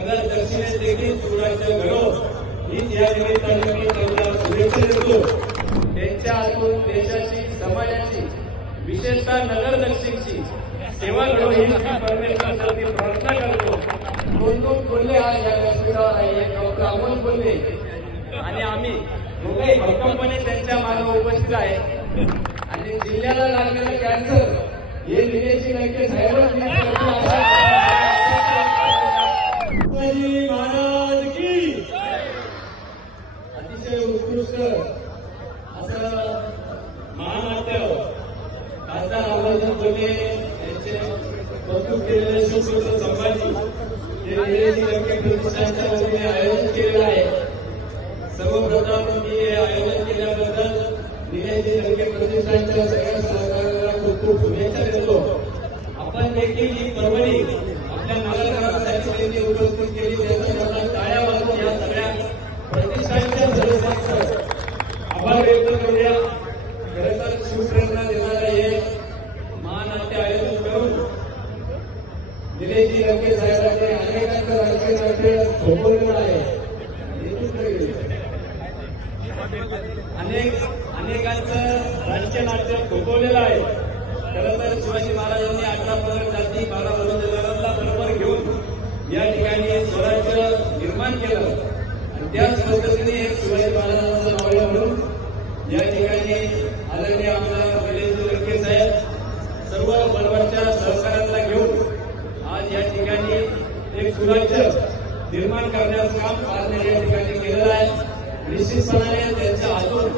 नगर दक्षिणेत देखील सुराज्य घडो ही या निमित्ताने मी त्यांना शुभेच्छा देतो. त्यांच्या हातून देशाची समाजाची विशेषतः नगर दक्षिणची सेवा घडो ही परमेश्वरासाठी प्रार्थना करतो. दोन दोन बोलले हा या व्यासपीठावर आहे एक डॉक्टर अमोल बोलले आणि आम्ही दोघेही भक्कमपणे त्यांच्या मागे उपस्थित आहे. आणि जिल्ह्याला लागलेलं कॅन्सर हे निलेशजी लंके साहेबच उत्कृष्ट असं महानाट्य खासदार अमोलजी कोल्हे यांचे कौतुक केलेले सुपुत्र संभाजी. हे प्रतिष्ठानच्या वतीने केलेलं आहे. सर्वप्रथम मी हे आयोजन केल्याबद्दल निलेशजी लंके प्रतिष्ठानच्या सगळ्या सहकार्याला खूप खूप शुभेच्छा देतो आपण देखील ही पर्वणी आपल्या नागरिकांसाठी त्यांनी उपस्थित केली त्याचा मला टाळ्या वाजवून या सगळ्या प्रतिष्ठानच्या सदस्यांचं आभार व्यक्त करूया खरं तर शिवप्रेरणा देणारं हे महानाट्य आयोजन करून निलेशजी लंके साहेबांनी अनेकांचं राजकीय नाट्य थोपवलेलं आहे. इथून अनेक अनेकांचं राजकीय नाट्य थोपवलेलं आहे. खरं तर शिवाजी महाराजांनी अठरा पदर जाती बारा बरोदरांना बरोबर घेऊन या ठिकाणी स्वराज्य निर्माण केलं. आणि त्याच पद्धतीने एक शिवाजी महाराजांचं नाव म्हणून या ठिकाणी आदरणीय आमदार निलेश लंके साहेब सर्व बरोबरच्या सहकार्याला घेऊन आज या ठिकाणी एक सुराज्य निर्माण करण्याचं काम पारनेर या ठिकाणी केलेलं आहे. निश्चितपणाने त्यांच्या हातून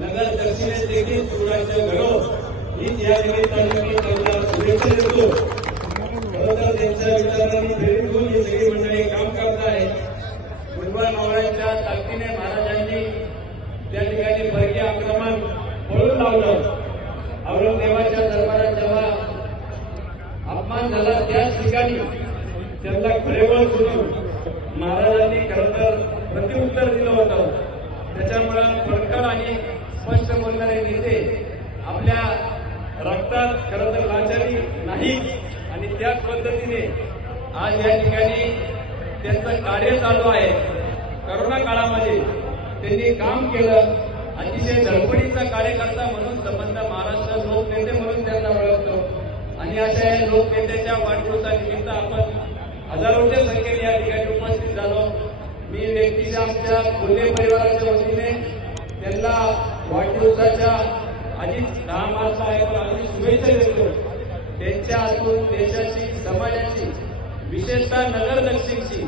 नगर दक्षिणेत देखील सुराज्य घडो हीच या निमित्ताने त्यांना शुभेच्छा देतो. खरं त्यांच्या विचारांनी प्रेरित होऊन ही सगळी मंडळी काम करत आहे पूर्वा मावळ्यांच्या ताकदीने महाराजांनी त्या ठिकाणी परकीय आक्रमण पळून लावलं. औरंगजेबाच्या दरबारात जेव्हा अपमान झाला त्याच ठिकाणी त्यांना खरेबळ सुटून महाराजांनी खरं तर दिलं होतं. त्याच्यामुळे फडकड आणि स्पष्ट बोलणारे नेते आपल्या रक्तात खरंतर लाचारी नाही आणि त्याच पद्धतीने आज या ठिकाणी त्यांचं कार्य चालू आहे. करोना काळामध्ये त्यांनी काम केलं. अतिशय धडपडीचा कार्यकर्ता म्हणून संबंध महाराष्ट्र लोकनेते म्हणून त्यांना ओळखतो. आणि अशा या लोकनेत्याच्या वाढदिवसानिमित्त आपण हजारोच्या संख्येने या ठिकाणी उपस्थित झालो. मी व्यक्तीच्या आमच्या कोल्हे परिवाराच्या वतीने त्यांना वाढदिवसाच्या आधीच दहा मार्च आहे पण आधी शुभेच्छा देतो. त्यांच्या हातून देशाची समाजाची विशेषतः नगर दक्षिणची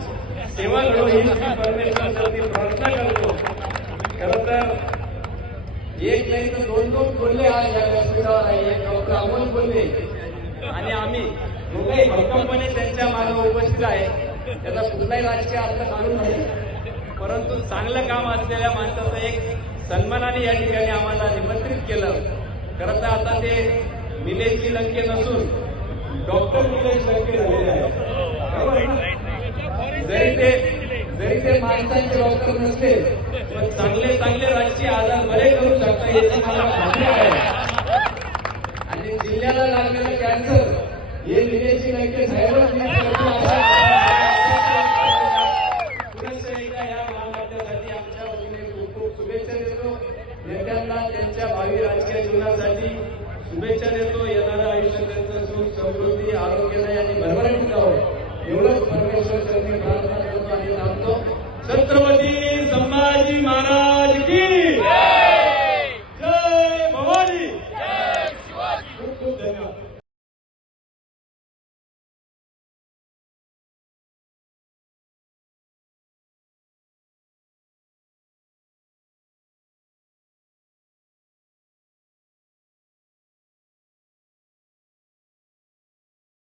सेवा घडो ही परमेश्वरासाठी प्रार्थना करतो. खर तर एक नाही तर दोन दोन कोल्हे हा या व्यासपीठावर आहे एक डॉक्टर अमोल कोल्हे आणि आम्ही दोघेही भक्कमपणे त्यांच्या मागे उपस्थित आहे. त्याचा कुठलाही राजकीय अर्थ काढून नाही. परंतु चांगलं काम असलेल्या माणसाचं एक सन्मानाने या ठिकाणी आम्हाला निमंत्रित केलं. खरं तर आता ते निलेशजी लंके नसून डॉक्टर निलेश लंके झालेले जरी ते जरी ते माणसांचे डॉक्टर नसते पण चांगले चांगले राजकीय आजार बरे करू शकता याची मला खात्री आहे. शुभेच्छा देतो. येणाऱ्या आयुष्यात त्यांचं सुख समृद्धी आरोग्यदायी आणि भरभरीत जावं एवढंच परमेश्वर प्रार्थना भारतात आणि थांबतो छत्रपती संभाजी महाराज!